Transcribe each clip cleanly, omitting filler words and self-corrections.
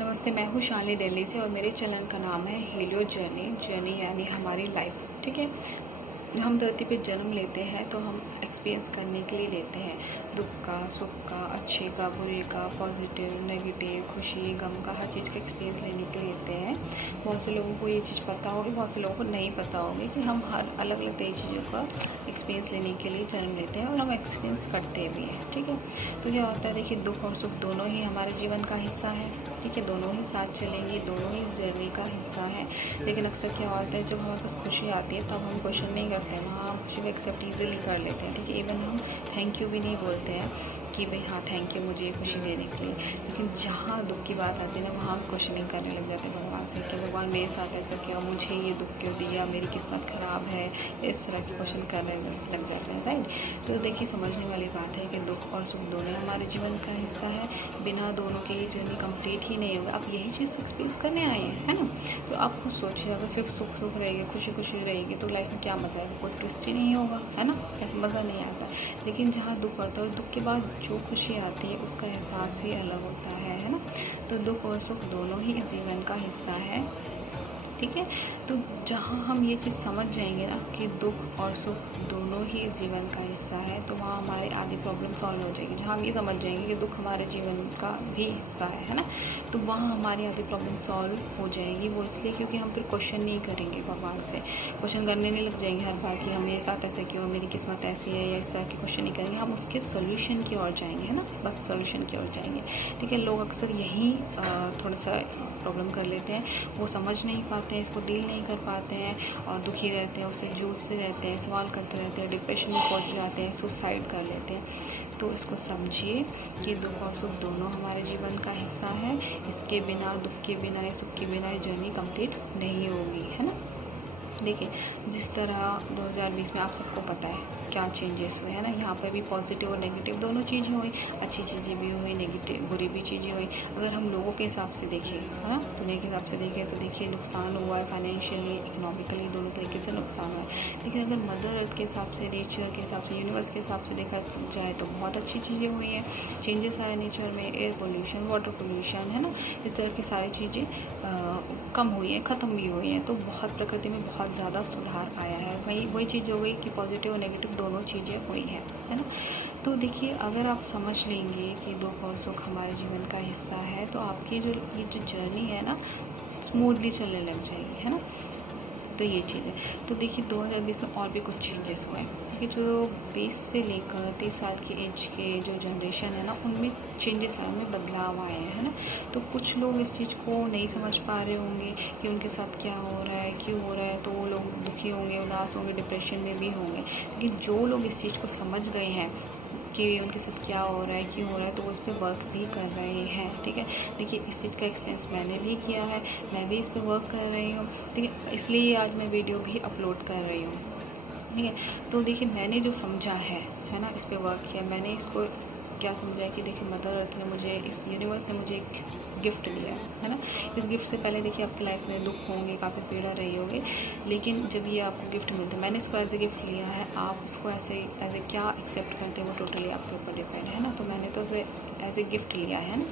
नमस्ते, मैं हूँ शालिनी दिल्ली से और मेरे चैनल का नाम है हील योर जर्नी। जर्नी यानी हमारी लाइफ। ठीक है, हम धरती पे जन्म लेते हैं तो हम एक्सपीरियंस करने के लिए लेते हैं, दुख का, सुख का, अच्छे का, बुरे का, पॉजिटिव, नेगेटिव, खुशी, गम का, हर चीज़ का एक्सपीरियंस लेने के लिए लेते हैं। बहुत से लोगों को ये चीज़ पता होगी, बहुत से लोगों को नहीं पता होगी कि हम हर अलग अलग तरीके चीज़ों का एक्सपीरियंस लेने के लिए जन्म लेते हैं और हम एक्सपीरियंस करते भी हैं। ठीक है, तो क्या होता है, देखिए दुख और सुख दोनों ही हमारे जीवन का हिस्सा है। ठीक है, दोनों ही साथ चलेंगे, दोनों ही जर्नी का हिस्सा है। लेकिन अक्सर क्या होता है, जब हमारे पास खुशी आती है तब हम क्वेश्चन नहीं करते हैं, वहाँ हम खुशी को एक्सेप्ट ईजिली कर लेते हैं। ठीक है, इवन हम थैंक यू भी नहीं बोलते हैं कि भाई हाँ थैंक यू मुझे ये खुशी देने के लिए। लेकिन जहाँ दुख की बात आती है ना, वहाँ हम क्वेश्चनिंग करने लग जाते हैं भगवान से कि भगवान मेरे साथ ऐसा क्यों, मुझे ये दुख क्यों दिया, मेरी किस्मत ख़राब है, इस तरह के क्वेश्चन करने लग जाते हैं। राइट, तो देखिए समझने वाली बात है कि दुख और सुख दोनों हमारे जीवन का हिस्सा है। बिना दोनों के ये जर्नी कंप्लीट ही नहीं होगा। आप यही चीज़ तो एक्सपीरियंस करने आए हैं, है ना। तो आप खुद सोचिए, अगर सिर्फ सुख सुख रहेगी, खुशी खुशी रहेगी तो लाइफ में क्या मज़ा आएगा, कोई ट्विस्ट ही नहीं होगा, है ना। ऐसा मज़ा नहीं आता। लेकिन जहाँ दुख आता है और दुख के बाद जो खुशी आती है उसका एहसास ही अलग होता है ना। तो दुख और सुख दोनों ही जीवन का हिस्सा है। ठीक है, तो जहाँ हम ये चीज़ समझ जाएंगे ना कि दुख और सुख दोनों ही जीवन का हिस्सा है, तो वहाँ हमारे आधी प्रॉब्लम सॉल्व हो जाएगी। जहाँ हम ये समझ जाएंगे कि दुख हमारे जीवन का भी हिस्सा है ना, तो वहाँ हमारी आधी प्रॉब्लम सॉल्व हो जाएगी। वो इसलिए क्योंकि हम फिर क्वेश्चन नहीं करेंगे, भगवान से क्वेश्चन करने नहीं लग जाएंगे हर बार कि हम मेरे साथ ऐसे क्यों, मेरी किस्मत ऐसी है, या इस तरह के क्वेश्चन नहीं करेंगे। हम उसके सोल्यूशन की ओर जाएंगे, है ना, बस सोल्यूशन की ओर जाएंगे। ठीक है, लोग अक्सर यही थोड़ा सा प्रॉब्लम कर लेते हैं, वो समझ नहीं पाते हैं, इसको डील नहीं कर पाते हैं और दुखी रहते हैं, उससे जूझते रहते हैं, सवाल करते रहते हैं, डिप्रेशन में पहुंच जाते हैं, सुसाइड कर लेते हैं। तो इसको समझिए कि दुख और सुख दोनों हमारे जीवन का हिस्सा है। इसके बिना, दुख के बिना या सुख के बिना ये जर्नी कंप्लीट नहीं होगी, है ना। देखिए, जिस तरह 2020 में आप सबको पता है क्या चेंजेस हुए, है ना। यहाँ पर भी पॉजिटिव और नेगेटिव दोनों चीज़ें हुई, अच्छी चीज़ें भी हुई, नेगेटिव बुरी भी चीज़ें हुई। अगर हम लोगों के हिसाब से देखें, है ना, दुनिया के हिसाब से देखें तो देखिए नुकसान हुआ है, फाइनेंशियली, इकोनॉमिकली, दोनों तरीके से नुकसान हुआ है। लेकिन अगर मदर अर्थ के हिसाब से, नेचर के हिसाब से, यूनिवर्स के हिसाब से देखा जाए तो बहुत अच्छी चीज़ें हुई हैं। चेंजेस आए नेचर में, एयर पोल्यूशन, वाटर पोल्यूशन, है ना, इस तरह की सारी चीज़ें कम हुई हैं, ख़त्म भी हुई हैं। तो बहुत प्रकृति में बहुत ज़्यादा सुधार आया है। वही चीज़ हो गई कि पॉजिटिव और नेगेटिव दोनों चीज़ें हुई हैं, है ना। तो देखिए, अगर आप समझ लेंगे कि दुख और सुख हमारे जीवन का हिस्सा है तो आपकी ये जो जर्नी है ना, स्मूथली चलने लग जाएगी, है ना। तो ये चीज़ है। तो देखिए 2020 में और भी कुछ चेंजेस हुए हैं। देखिए जो 20 से लेकर 30 साल की एज के जो जनरेशन है ना, उनमें चेंजेस आए, उनमें बदलाव आए हैं, है ना। तो कुछ लोग इस चीज़ को नहीं समझ पा रहे होंगे कि उनके साथ क्या हो रहा है, क्यों हो रहा है, तो वो लोग दुखी होंगे, उदास होंगे, डिप्रेशन में भी होंगे। लेकिन जो लोग इस चीज़ को समझ गए हैं कि उनके साथ क्या हो रहा है, क्यों हो रहा है, तो वो इस पर वर्क भी कर रहे हैं। ठीक है, देखिए इस चीज़ का एक्सपीरियंस मैंने भी किया है, मैं भी इस पर वर्क कर रही हूँ। ठीक है, इसलिए आज मैं वीडियो भी अपलोड कर रही हूँ। ठीक है, तो देखिए मैंने जो समझा है ना, इस पर वर्क किया, मैंने इसको क्या समझा है कि देखिए मदर अर्थ ने मुझे, इस यूनिवर्स ने मुझे एक गिफ्ट दिया है ना। इस गिफ्ट से पहले देखिए आपकी लाइफ में दुख होंगे, काफ़ी पीड़ा रही होगी, लेकिन जब ये आपको गिफ्ट मिलता है, मैंने इसको एज ए गिफ्ट लिया है। आप इसको ऐसे एज ए क्या एक्सेप्ट करते हैं वो टोटली आपके ऊपर डिपेंड है ना। तो मैंने तो इसे एज ए गिफ्ट लिया है ना।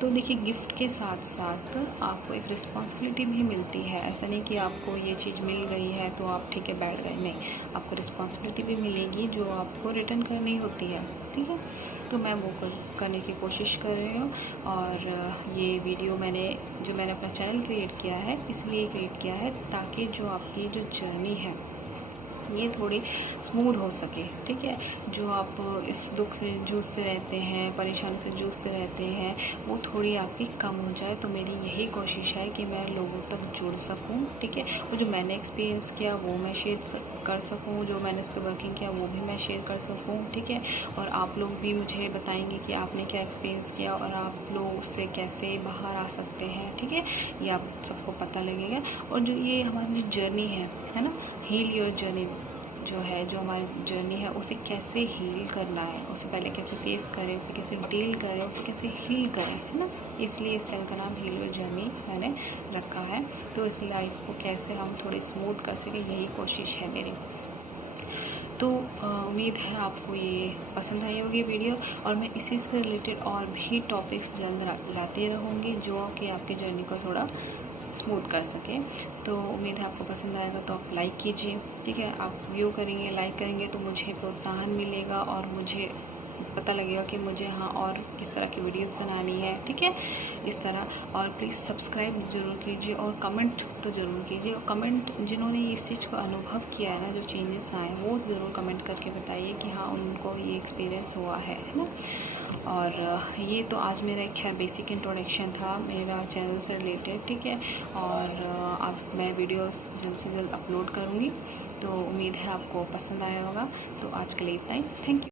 तो देखिए गिफ्ट के साथ साथ आपको एक रिस्पॉन्सिबिलिटी भी मिलती है। ऐसा नहीं कि आपको ये चीज़ मिल गई है तो आप ठीक है बैठ गए, नहीं, आपको रिस्पॉन्सिबिलिटी भी मिलेगी जो आपको रिटर्न करनी होती है। ठीक है, तो मैं वो करने की कोशिश कर रही हूँ। और ये वीडियो मैंने अपना चैनल क्रिएट किया है, इसलिए क्रिएट किया है ताकि जो आपकी जो जर्नी है ये थोड़ी स्मूथ हो सके। ठीक है, जो आप इस दुख से जूझते रहते हैं, परेशानी से जूझते रहते हैं, वो थोड़ी आपकी कम हो जाए। तो मेरी यही कोशिश है कि मैं लोगों तक जुड़ सकूं। ठीक है, और जो मैंने एक्सपीरियंस किया वो मैं शेयर कर सकूं, जो मैंने उस पर वर्किंग किया वो भी मैं शेयर कर सकूं। ठीक है, और आप लोग भी मुझे बताएंगे कि आपने क्या एक्सपीरियंस किया और आप लोग उससे कैसे बाहर आ सकते हैं। ठीक है, ये आप सबको पता लगेगा। और जो ये हमारी जो जर्नी है ना, हील योर जर्नी जो है, जो हमारी जर्नी है, उसे कैसे हील करना है, उसे पहले कैसे फेस करें, उसे कैसे डील करें, उसे कैसे हील करें, है ना। इसलिए इस चैनल का नाम हील योर जर्नी मैंने रखा है। तो इस लाइफ को कैसे हम थोड़ी स्मूथ कर सकें, यही कोशिश है मेरी। तो उम्मीद है आपको ये पसंद आई होगी वीडियो, और मैं इसी से रिलेटेड और भी टॉपिक्स जल्द लाती रहूँगी जो कि आपकी जर्नी को थोड़ा स्मूथ कर सके। तो उम्मीद है आपको पसंद आएगा, तो आप लाइक कीजिए, ठीक है। आप व्यू करेंगे, लाइक करेंगे तो मुझे प्रोत्साहन मिलेगा और मुझे पता लगेगा कि मुझे हाँ और किस तरह की वीडियोस बनानी है, ठीक है, इस तरह। और प्लीज़ सब्सक्राइब ज़रूर कीजिए और कमेंट तो ज़रूर कीजिए। और कमेंट जिन्होंने इस चीज़ को अनुभव किया है ना, जो चेंजेस आए हैं, वो ज़रूर कमेंट करके बताइए कि हाँ उनको ये एक्सपीरियंस हुआ है ना। और ये तो आज मेरा एक खैर बेसिक इंट्रोडक्शन था मेरा चैनल से रिलेटेड, ठीक है। और अब मैं वीडियो जल्द से जल्द अपलोड करूँगी, तो उम्मीद है आपको पसंद आया होगा। तो आज के लिए इतना ही, थैंक यू।